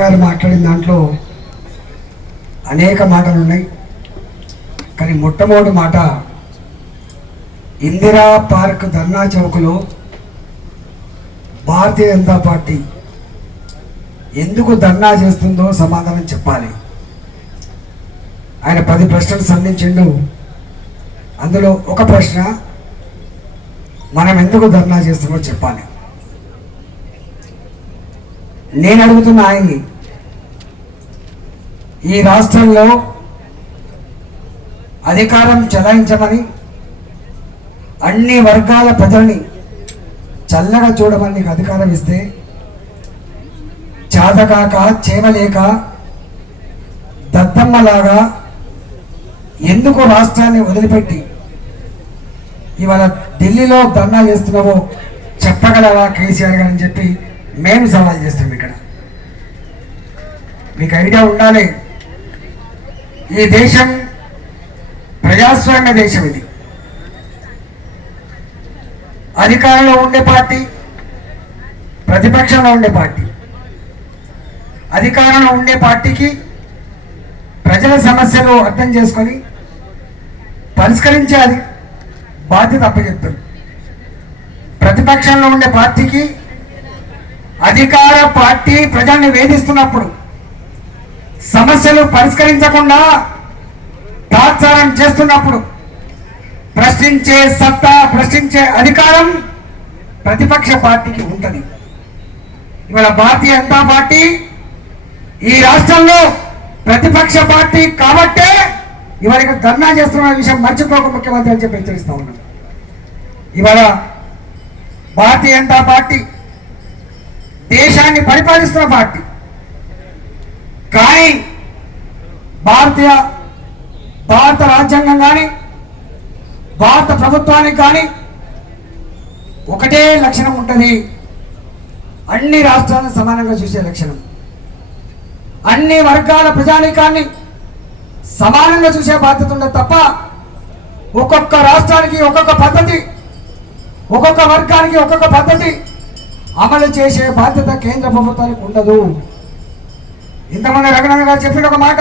గారు మాట్లాడిన దాంట్లో అనేక మాటలు ఉన్నాయి. కానీ మొట్టమొదటి మాట ఇందిరా పార్క్ ధర్నా చౌక్లో భారతీయ జనతా పార్టీ ఎందుకు ధర్నా చేస్తుందో సమాధానం చెప్పాలి. ఆయన పది ప్రశ్నలు సంధించిండు. అందులో ఒక ప్రశ్న మనం ఎందుకు ధర్నా చేస్తున్నామో చెప్పాలి. నేను అడుగుతున్న ఆయన్ని ఈ రాష్ట్రంలో అధికారం చెలాయించమని అన్ని వర్గాల ప్రజల్ని చల్లగా చూడమని నీకు అధికారం ఇస్తే చాతకాక చేవలేక దత్తమ్మలాగా ఎందుకు రాష్ట్రాన్ని వదిలిపెట్టి ఇవాళ ఢిల్లీలో ధర్నా చేస్తున్నావో చెప్పగలవా కేసీఆర్ గారు అని చెప్పి మేము సవాల్ చేస్తాం ఇక్కడ. మీకు ఐడియా ఉండాలి. ఈ దేశం ప్రజాస్వామ్య దేశం ఇది. అధికారంలో ఉండే పార్టీ ప్రతిపక్షంలో ఉండే పార్టీ. అధికారంలో ఉండే పార్టీకి ప్రజల సమస్యలు అర్థం చేసుకొని పరిష్కరించే అది బాధ్యత అప్పచెప్తారు ప్రతిపక్షంలో ఉండే పార్టీకి అధికార పార్టీ ప్రజల్ని వేధిస్తున్నప్పుడు సమస్యలు పరిష్కరించకుండా తాత్సారం చేస్తున్నప్పుడు ప్రశ్నించే సత్తా ప్రశ్నించే అధికారం ప్రతిపక్ష పార్టీకి ఉంటుంది. ఇవాళ భారతీయ జనతా పార్టీ ఈ రాష్ట్రంలో ప్రతిపక్ష పార్టీ కాబట్టే ఇవాళ ఇక్కడ ధర్నా చేస్తున్న విషయం మర్చిపోక ముఖ్యమంత్రి అని చెప్పి హెచ్చరిస్తా ఉన్నాను ఇవాళ భారతీయ జనతా పార్టీ దేశాన్ని పరిపాలిస్తున్న పార్టీ. కానీ భారతీయ భారత రాజ్యాంగం కానీ భారత ప్రభుత్వానికి కానీ ఒకటే లక్షణం ఉంటుంది. అన్ని రాష్ట్రాలను సమానంగా చూసే లక్షణం. అన్ని వర్గాల ప్రజానీకాన్ని సమానంగా చూసే బాధ్యత ఉండదు తప్ప ఒక్కొక్క రాష్ట్రానికి ఒక్కొక్క పద్ధతి ఒక్కొక్క వర్గానికి ఒక్కొక్క పద్ధతి అమలు చేసే బాధ్యత కేంద్ర ప్రభుత్వానికి ఉండదు. ఇంతమంది రఘునాథ్ గారు చెప్పిన ఒక మాట.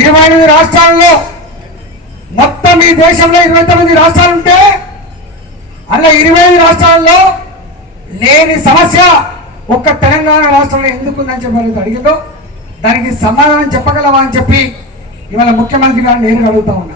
ఇరవై ఎనిమిది రాష్ట్రాల్లో మొత్తం ఈ దేశంలో ఇరవై తొమ్మిది రాష్ట్రాలు ఉంటే అలా ఇరవై ఐదు రాష్ట్రాల్లో లేని సమస్య ఒక్క తెలంగాణ రాష్ట్రంలో ఎందుకుందని చెప్పి అడిగిందో దానికి సమాధానం చెప్పగలవా అని చెప్పి ఇవాళ ముఖ్యమంత్రి గారు నేరుగా అడుగుతా ఉన్నా.